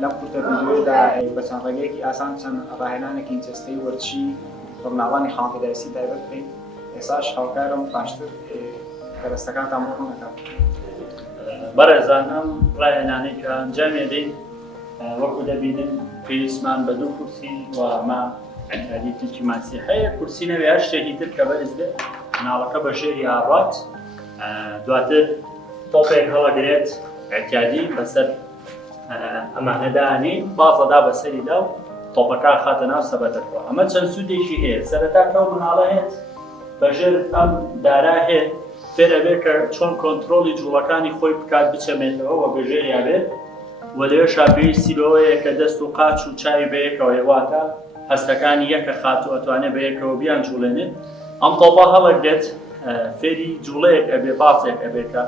لەم قورتە ڤیدیۆشدا بە چەند ڕێگەیەکی ئاسان چەند ڕاهێنانێکی جەستەی وەرچی ڕۆژناوانی خاڵکەدارسی تایبەت بکەین. ئێستاش هاوکارم باشتر کەرەستەکانتان بۆ ڕوونەکەم. بەڕێزان ئەم ڕاهێنانەی کە ئەنجامی دەین وەکو دەبینن پێویستمان بە دوو کورسی و ئەمە ئەنتالیتێکی ماسی هەیە. کورسی نەوێ هەر شتێکی تر کە بەرز بێت مناڵەکە بە ژێری ئاڕات دواتر تۆپێک هەڵەگرێت ئەتیادی بەسەر ئەمانەدانی بازەدا بەسەریدا و تۆپەکە خاتە ناو سەبەتەکەوە. ئەمە چەند سوودێکی هەیە. سەرەتا کە مناڵە هێت بەژێر ئەم دارا هەیە فێر ئەبێت کە چۆن کۆنتترۆلی جوڵەکانی خۆی بکات بچەمێتەوە و بەژێریا بێت و لەوێشا پێویستی بەوەیە کە دەست و قاچ و چاوی بەیەکەوە واتە هەستەکانی یەکە خات و ئەتوانێت بەیەکەوە بیان جوڵێنێت. ئەم تۆپە هەڵەگرێت فێری جوڵەیەک ئەبێ بازێک ئەبێت کە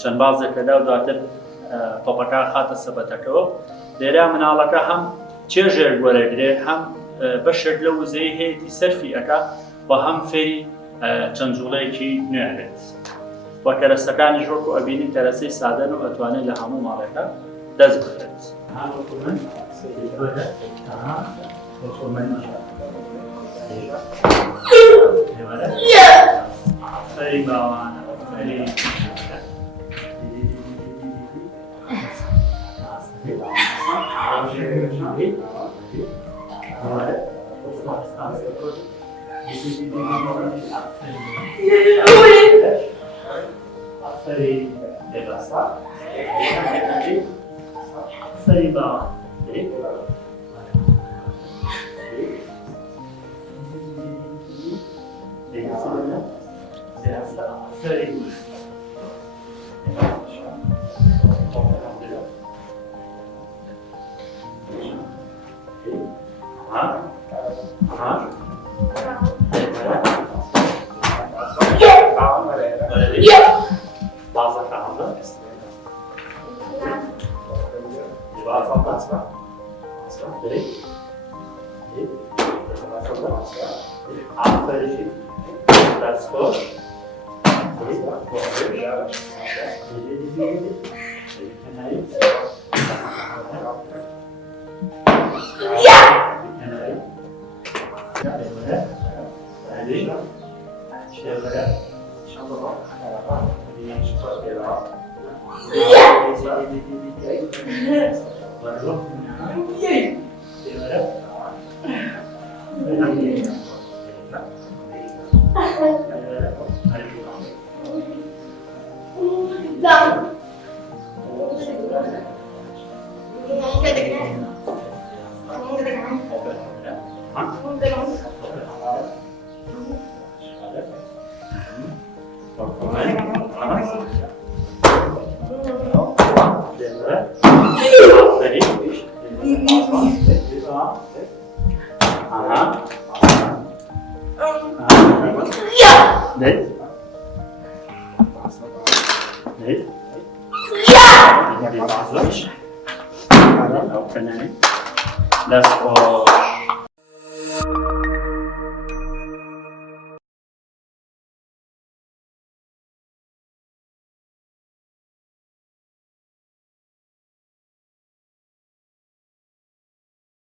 چەند بازێکەدا و دواتر تۆپەکە خاتە سەبەتەکەەوە. لێرە مناڵەکە هەم چێژێر وەرەگرێ هەم بەشێک لە وزەی هەیەی سەرفی ئەکا و هەم فێری چەند جوڵەیەکی نوێنێت. وە کەرەستەکانی ژۆک و ئەبینی کەرەسەی سادەن و ئەتوانێت لە هەموو ماڵێکە دەست بکرێت. That's all.